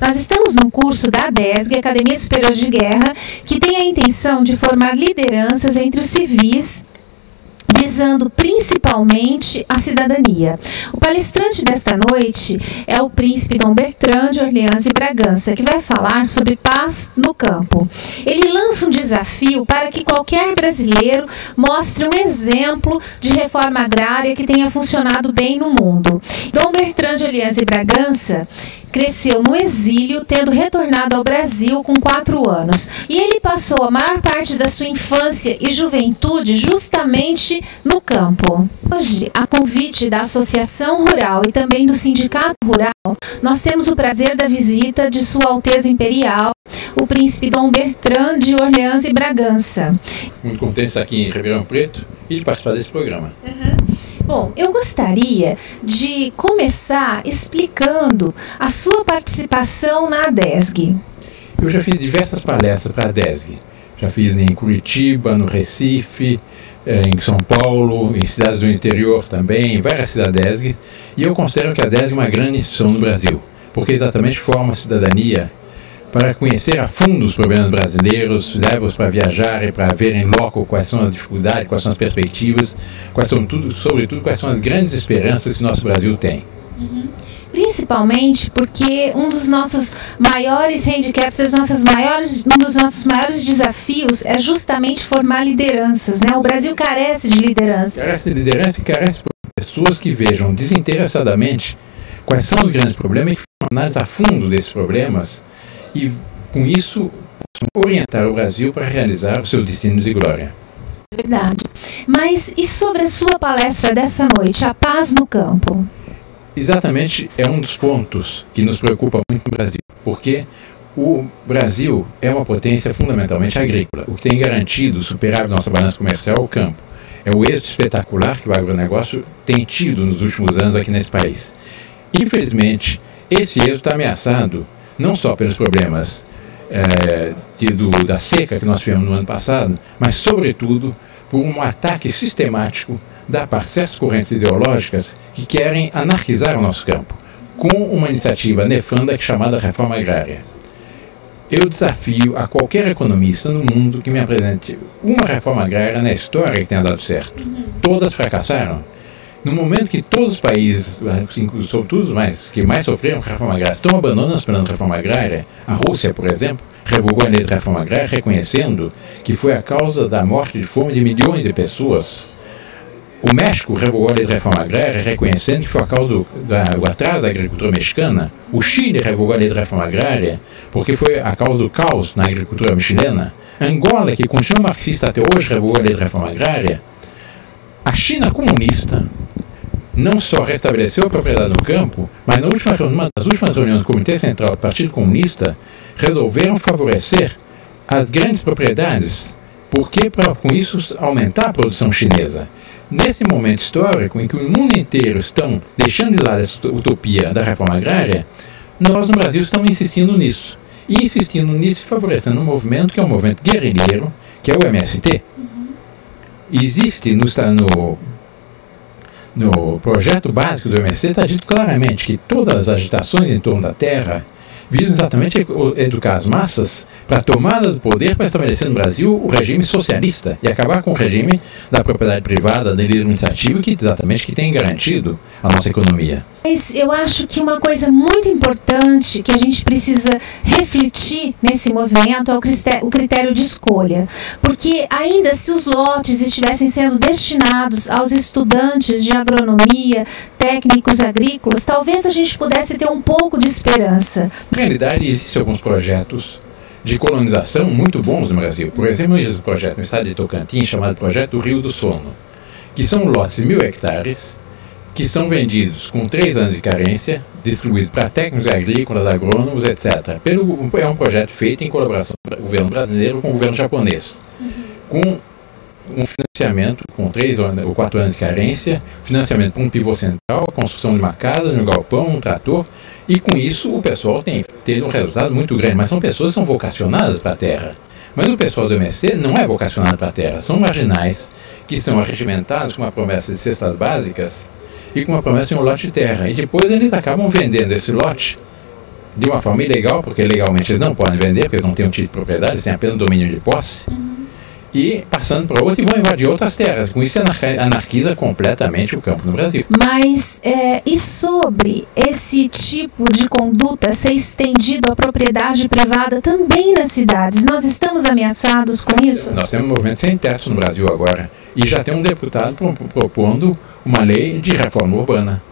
Nós estamos num curso da ADESG, Academia Superior de Guerra, que tem a intenção de formar lideranças entre os civis, visando principalmente a cidadania. O palestrante desta noite é o príncipe Dom Bertrand de Orleans e Bragança, que vai falar sobre paz no campo. Ele lança um desafio para que qualquer brasileiro mostre um exemplo de reforma agrária que tenha funcionado bem no mundo. Dom Bertrand de Orleans e Bragança cresceu no exílio, tendo retornado ao Brasil com 4 anos. E ele passou a maior parte da sua infância e juventude justamente no campo. Hoje, a convite da Associação Rural e também do Sindicato Rural, nós temos o prazer da visita de Sua Alteza Imperial, o príncipe Dom Bertrand de Orleans e Bragança. Muito contente de estar aqui em Ribeirão Preto e de participar desse programa. Bom, eu gostaria de começar explicando a sua participação na ADESG. Eu já fiz diversas palestras para a ADESG. Já fiz em Curitiba, no Recife, em São Paulo, em cidades do interior também, em várias cidades ADESG. E eu considero que a ADESG é uma grande instituição no Brasil, porque exatamente forma a cidadania para conhecer a fundo os problemas brasileiros, leva-os para viajar e para ver em loco quais são as dificuldades, quais são as perspectivas, sobretudo, quais são as grandes esperanças que o nosso Brasil tem. Principalmente porque um dos nossos maiores handicaps, um dos nossos maiores desafios é justamente formar lideranças, né? O Brasil carece de lideranças. Carece de liderança e carece de pessoas que vejam desinteressadamente quais são os grandes problemas e que façam análise a fundo desses problemas e, com isso, orientar o Brasil para realizar o seu destino de glória. Verdade. Mas e sobre a sua palestra dessa noite, a paz no campo? Exatamente, é um dos pontos que nos preocupa muito no Brasil, porque o Brasil é uma potência fundamentalmente agrícola. O que tem garantido superar nossa balança comercial é o campo. É o êxito espetacular que o agronegócio tem tido nos últimos anos aqui nesse país. Infelizmente, esse êxito está ameaçado não só pelos problemas da seca que nós tivemos no ano passado, mas, sobretudo, por um ataque sistemático da parte de certas correntes ideológicas que querem anarquizar o nosso campo, com uma iniciativa nefanda chamada reforma agrária. Eu desafio a qualquer economista no mundo que me apresente uma reforma agrária na história que tenha dado certo. Todas fracassaram. No momento que todos os países, sobretudo os que mais sofreram com a reforma agrária, estão abandonando os planos de reforma agrária, a Rússia, por exemplo, revogou a lei de reforma agrária, reconhecendo que foi a causa da morte de fome de milhões de pessoas. O México revogou a lei de reforma agrária, reconhecendo que foi a causa do atraso da agricultura mexicana. O Chile revogou a lei de reforma agrária, porque foi a causa do caos na agricultura chilena. Angola, que continua marxista até hoje, revogou a lei de reforma agrária. A China comunista não só restabeleceu a propriedade no campo, mas numa das últimas reuniões do Comitê Central do Partido Comunista, resolveram favorecer as grandes propriedades, porque para com isso aumentar a produção chinesa. Nesse momento histórico em que o mundo inteiro estão deixando de lado essa utopia da reforma agrária, nós no Brasil estamos insistindo nisso. E insistindo nisso e favorecendo um movimento que é um movimento guerrilheiro, que é o MST. Existe no projeto básico do MST, está dito claramente que todas as agitações em torno da terra visam exatamente educar as massas para a tomada do poder para estabelecer no Brasil o regime socialista e acabar com o regime da propriedade privada, da livre iniciativa, que tem garantido a nossa economia. Mas eu acho que uma coisa muito importante que a gente precisa refletir nesse movimento é o critério de escolha. Porque ainda se os lotes estivessem sendo destinados aos estudantes de agronomia, técnicos agrícolas, talvez a gente pudesse ter um pouco de esperança. Na realidade, existem alguns projetos de colonização muito bons no Brasil. Por exemplo, existe um projeto no estado de Tocantins chamado Projeto do Rio do Sono, que são lotes de 1.000 hectares, que são vendidos com 3 anos de carência, distribuídos para técnicos agrícolas, agrônomos, etc. É um projeto feito em colaboração com o governo brasileiro com o governo japonês, com um financiamento com 3 ou 4 anos de carência, financiamento para um pivô central, construção de uma casa, de um galpão, um trator, e com isso o pessoal tem tido um resultado muito grande, mas são pessoas que são vocacionadas para a terra. Mas o pessoal do MST não é vocacionado para a terra, são marginais que são arregimentados com uma promessa de cestas básicas e com uma promessa de um lote de terra. E depois eles acabam vendendo esse lote de uma forma ilegal, porque legalmente eles não podem vender, porque eles não têm um título de propriedade, eles têm apenas domínio de posse, e passando para outra e vão invadir outras terras. Com isso, anarquiza completamente o campo no Brasil. Mas e sobre esse tipo de conduta ser estendido à propriedade privada também nas cidades? Nós estamos ameaçados com isso? Nós temos um movimento sem teto no Brasil agora, e já tem um deputado propondo uma lei de reforma urbana.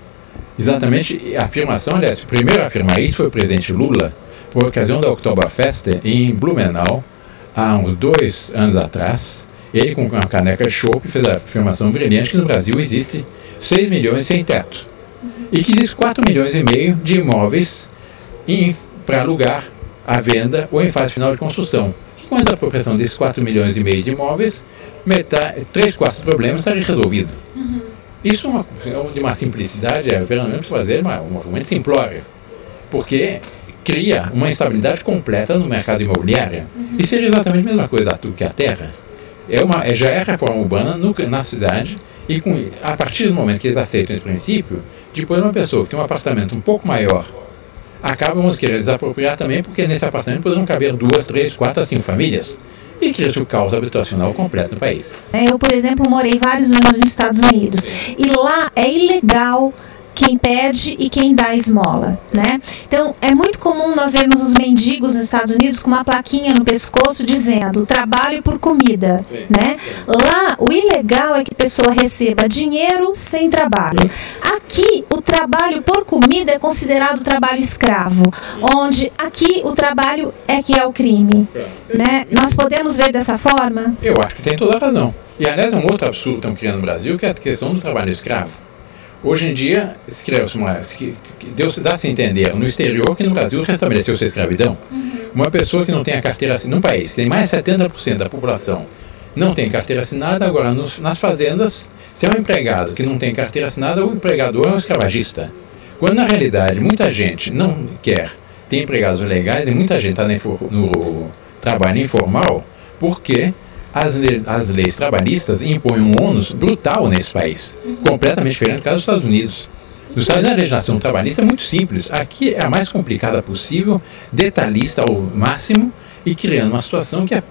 Exatamente a afirmação, aliás, o primeiro a afirmar isso foi o presidente Lula, por ocasião da Oktoberfest em Blumenau, há uns 2 anos atrás. Ele, com uma caneca de chopp, fez a afirmação brilhante que no Brasil existe 6 milhões sem teto e que existe 4 milhões e meio de imóveis para alugar, à venda ou em fase final de construção. E com essa apropriação desses 4 milhões e meio de imóveis, 3/4 do problema estaria resolvido. Isso é de uma simplicidade, verdadeiramente fazer um argumento simplório, porque cria uma instabilidade completa no mercado imobiliário. E seria exatamente a mesma coisa que a terra. Já é reforma urbana na cidade, e a partir do momento que eles aceitam esse princípio, depois uma pessoa que tem um apartamento um pouco maior, acabam querendo desapropriar também, porque nesse apartamento poderão caber 2, 3, 4, 5 famílias. E cria-se o caos habitacional completo no país. Eu, por exemplo, morei vários anos nos Estados Unidos, e lá é ilegal quem pede e quem dá esmola, né? Então, é muito comum nós vermos os mendigos nos Estados Unidos com uma plaquinha no pescoço dizendo trabalho por comida, né? Lá, o ilegal é que a pessoa receba dinheiro sem trabalho. Aqui, o trabalho por comida é considerado trabalho escravo, onde aqui o trabalho é que é o crime, né? Nós podemos ver dessa forma? Eu acho que tem toda a razão. E, aliás, um outro absurdo que estão criando no Brasil, que é a questão do trabalho escravo. Hoje em dia, dá-se a entender no exterior que no Brasil restabeleceu-se a escravidão. Uma pessoa que não tem a carteira assinada, num país que tem mais de 70% da população não tem carteira assinada, agora nas fazendas, se é um empregado que não tem carteira assinada, o empregador é um escravagista. Quando na realidade muita gente não quer ter empregados legais e muita gente está no trabalho informal, porque as leis trabalhistas impõem um ônus brutal nesse país, completamente diferente do caso dos Estados Unidos. Nos Estados Unidos, a legislação trabalhista é muito simples. Aqui é a mais complicada possível, detalhista ao máximo, e criando uma situação que a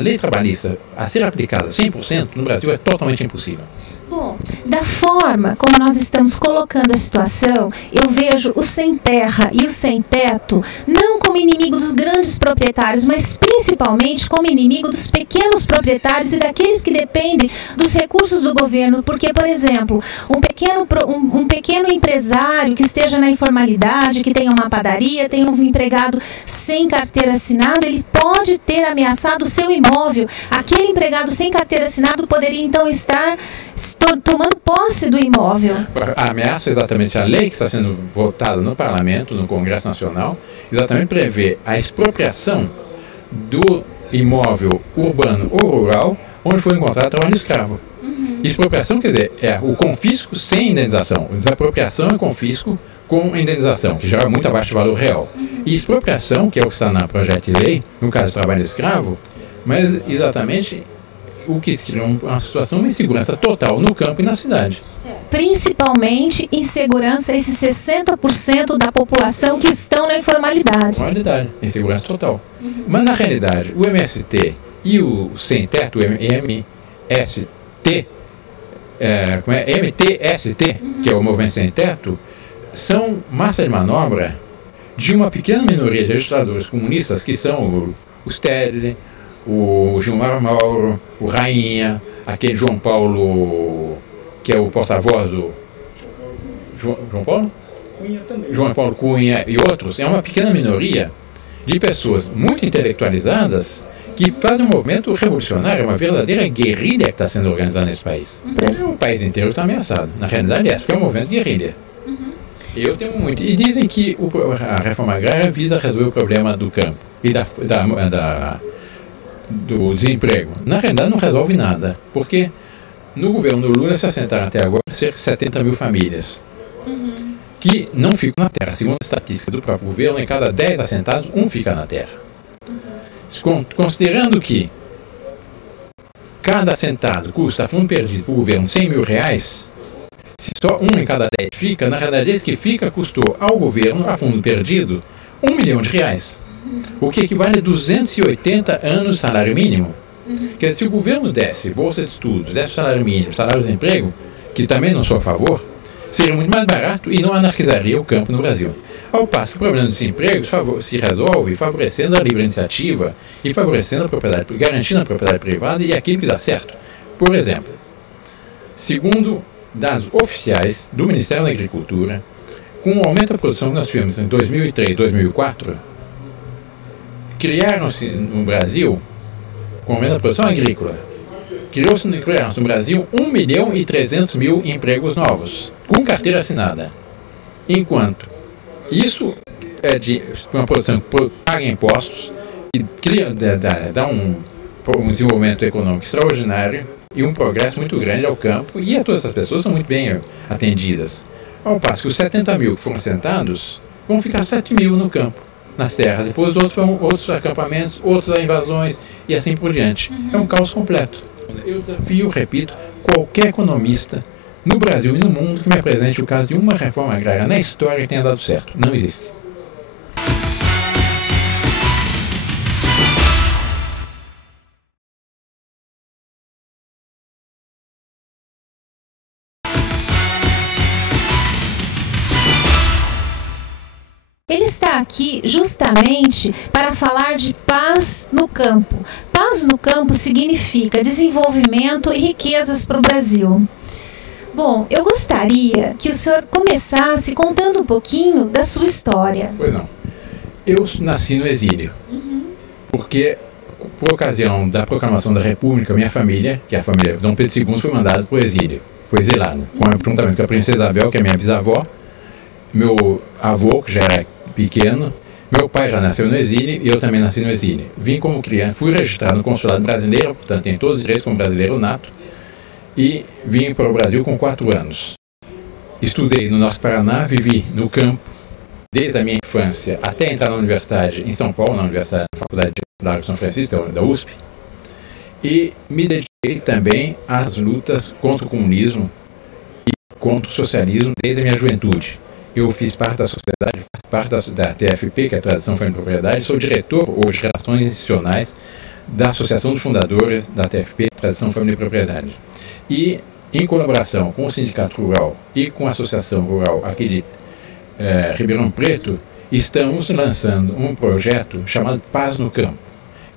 lei trabalhista, a ser aplicada 100% no Brasil, é totalmente impossível. Bom, da forma como nós estamos colocando a situação, eu vejo o sem terra e o sem teto não como inimigo dos grandes proprietários, mas principalmente como inimigo dos pequenos proprietários e daqueles que dependem dos recursos do governo. Porque, por exemplo, um pequeno empresário que esteja na informalidade, que tenha uma padaria, tenha um empregado sem carteira assinada, ele pode ter ameaçado o seu imóvel. Aquele empregado sem carteira assinada poderia então estar tomando posse do imóvel. A ameaça é exatamente a lei que está sendo votada no Parlamento, no Congresso Nacional, exatamente prevê a expropriação do imóvel urbano ou rural onde foi encontrado trabalho escravo. Expropriação quer dizer, é o confisco sem indenização. Desapropriação é confisco com indenização, que já é muito abaixo do valor real. E expropriação, que é o que está no projeto de lei, no caso do trabalho escravo, mas exatamente o que cria uma situação de insegurança total no campo e na cidade. Principalmente insegurança, esses 60% da população que estão na informalidade. Informalidade, insegurança total. Mas na realidade, o MST e o sem teto, o MTST, que é o movimento sem teto, são massa de manobra de uma pequena minoria de legisladores comunistas que são os Teddy, o Gilmar Mauro, o Rainha, aquele João Paulo, que é o porta-voz do... João Paulo? Cunha também. João Paulo Cunha e outros. É uma pequena minoria de pessoas muito intelectualizadas que fazem um movimento revolucionário, uma verdadeira guerrilha que está sendo organizada nesse país. O país inteiro está ameaçado. Na realidade, é um movimento de guerrilha. Eu tenho muito. E dizem que a reforma agrária visa resolver o problema do campo e do desemprego. Na realidade, não resolve nada, porque no governo do Lula se assentaram até agora cerca de 70 mil famílias que não ficam na terra. Segundo a estatística do próprio governo, em cada 10 assentados, um fica na terra. Considerando que cada assentado custa, fundo perdido para o governo, R$100 mil, se só 1 em cada 10 fica, na realidade esse que fica custou ao governo, a fundo perdido, R$1 milhão. O que equivale a 280 anos de salário mínimo. Quer dizer, se o governo desse bolsa de estudos, desse salário mínimo, salário de desemprego, que também não sou a favor, seria muito mais barato e não anarquizaria o campo no Brasil. Ao passo que o problema do desemprego se resolve favorecendo a livre iniciativa e favorecendo a propriedade, garantindo a propriedade privada e aquilo que dá certo. Por exemplo, segundo dados oficiais do Ministério da Agricultura, com o aumento da produção que nós tivemos em 2003 e 2004, criaram-se no Brasil, com o aumento da produção agrícola, criaram-se no Brasil 1.300.000 empregos novos, com carteira assinada. Enquanto isso é de uma produção que paga impostos e dá um desenvolvimento econômico extraordinário e um progresso muito grande ao campo, e todas essas pessoas são muito bem atendidas. Ao passo que os 70.000 que foram assentados vão ficar 7.000 no campo, nas terras. Depois outros acampamentos, outras invasões e assim por diante. É um caos completo. Eu desafio, repito, qualquer economista no Brasil e no mundo que me apresente o caso de uma reforma agrária na história que tenha dado certo. Não existe. Ele está aqui justamente para falar de paz no campo. Paz no campo significa desenvolvimento e riquezas para o Brasil. Bom, eu gostaria que o senhor começasse contando um pouquinho da sua história. Pois não. Eu nasci no exílio, porque por ocasião da proclamação da República, minha família, que é a família Dom Pedro II, foi mandada para o exílio, foi exilado, juntamente com a princesa Isabel, que é minha bisavó, meu avô, que já era pequeno, meu pai já nasceu no exílio e eu também nasci no exílio. Vim como criança, fui registrado no consulado brasileiro, portanto tenho todos os direitos como brasileiro nato, e vim para o Brasil com 4 anos. Estudei no Norte Paraná, vivi no campo desde a minha infância até entrar na universidade em São Paulo, na Faculdade de Largo São Francisco, da USP, e me dediquei também às lutas contra o comunismo e contra o socialismo desde a minha juventude. Eu fiz parte da sociedade, parte da TFP, que é a Tradição Família e Propriedade, sou diretor hoje de Relações Institucionais da Associação dos Fundadores da TFP, Tradição Família e Propriedade. E, em colaboração com o Sindicato Rural e com a Associação Rural aqui de Ribeirão Preto, estamos lançando um projeto chamado Paz no Campo,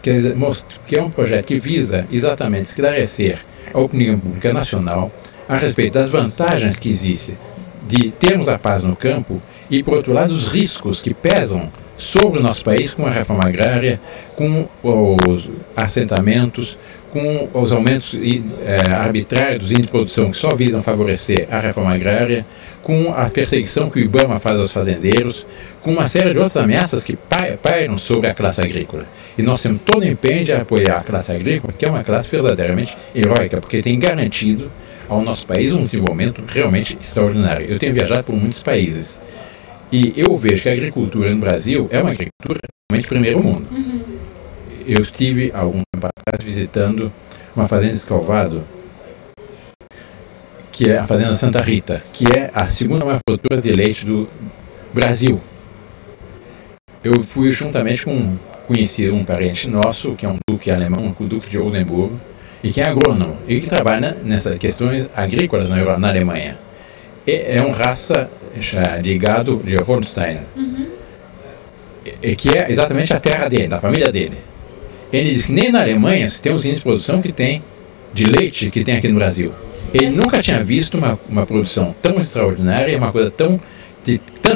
que é um projeto que visa exatamente esclarecer a opinião pública nacional a respeito das vantagens que existem de termos a paz no campo e, por outro lado, os riscos que pesam sobre o nosso país com a reforma agrária, com os assentamentos, com os aumentos arbitrários dos índices de produção que só visam favorecer a reforma agrária, com a perseguição que o IBAMA faz aos fazendeiros, com uma série de outras ameaças que pairam sobre a classe agrícola. E nós temos todo o empenho de apoiar a classe agrícola, que é uma classe verdadeiramente heróica, porque tem garantido ao nosso país um desenvolvimento realmente extraordinário. Eu tenho viajado por muitos países e eu vejo que a agricultura no Brasil é uma agricultura realmente primeiro mundo. Eu estive há algum tempo atrás visitando uma fazenda de Escalvado, que é a fazenda Santa Rita, que é a segunda maior produtora de leite do Brasil. Eu fui juntamente conheci um parente nosso, que é um duque alemão, o duque de Oldenburgo, e que é agrônomo, e que trabalha nessas questões agrícolas na Alemanha. É uma raça de gado de Holstein, que é exatamente a terra dele, da família dele. Ele diz que nem na Alemanha se tem os índices de produção que tem de leite que tem aqui no Brasil. Ele nunca tinha visto uma produção tão extraordinária, uma coisa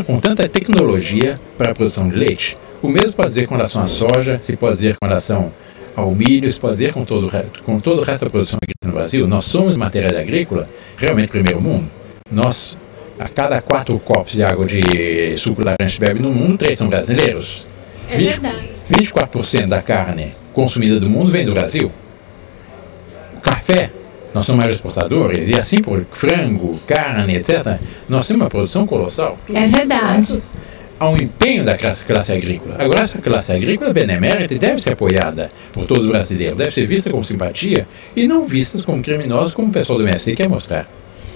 com tanta tecnologia para a produção de leite. O mesmo pode dizer com relação à soja, se pode dizer com relação ao milho, se pode dizer com todo o resto da produção aqui no Brasil. Nós somos, em matéria agrícola, realmente primeiro mundo. Nós, a cada 4 copos de água de suco laranja que bebe no mundo, 3 são brasileiros. É verdade. 24% da carne consumida do mundo vem do Brasil. O café, nós somos maiores exportadores, e assim por frango, carne, etc. Nós temos uma produção colossal. É verdade. Há um empenho da classe agrícola. Agora, essa classe agrícola benemérita deve ser apoiada por todos os brasileiros, deve ser vista com simpatia e não vista como criminosos, como o pessoal do MST quer mostrar.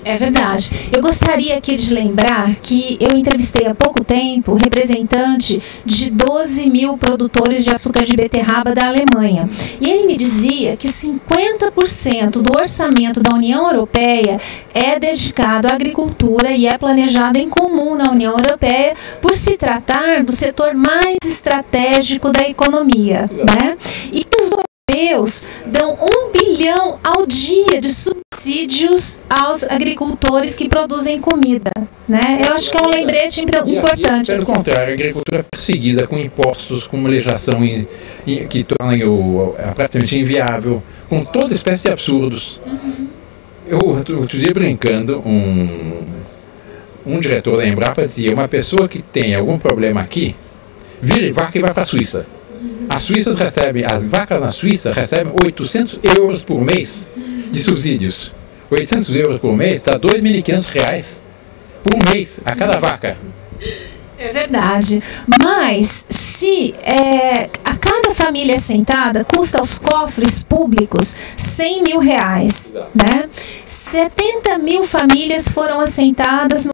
É verdade. Eu gostaria aqui de lembrar que eu entrevistei há pouco tempo representante de 12 mil produtores de açúcar de beterraba da Alemanha. E ele me dizia que 50% do orçamento da União Europeia é dedicado à agricultura e é planejado em comum na União Europeia por se tratar do setor mais estratégico da economia, né? E os europeus dão 1 bilhão ao dia de subsídios aos agricultores que produzem comida, né? Eu acho que é um lembrete importante. Aqui, pelo contrário, a agricultura é perseguida com impostos, com uma legislação que torna praticamente inviável, com toda espécie de absurdos. Eu, outro dia brincando, um diretor da Embrapa dizia: uma pessoa que tem algum problema aqui, vira vaca e vai para a Suíça. As vacas na Suíça recebem 800 euros por mês de subsídios. 800 euros por mês dá R$2.500 por mês a cada vaca. É verdade. Mas se a cada família assentada custa aos cofres públicos R$100 mil, né? 70 mil famílias foram assentadas no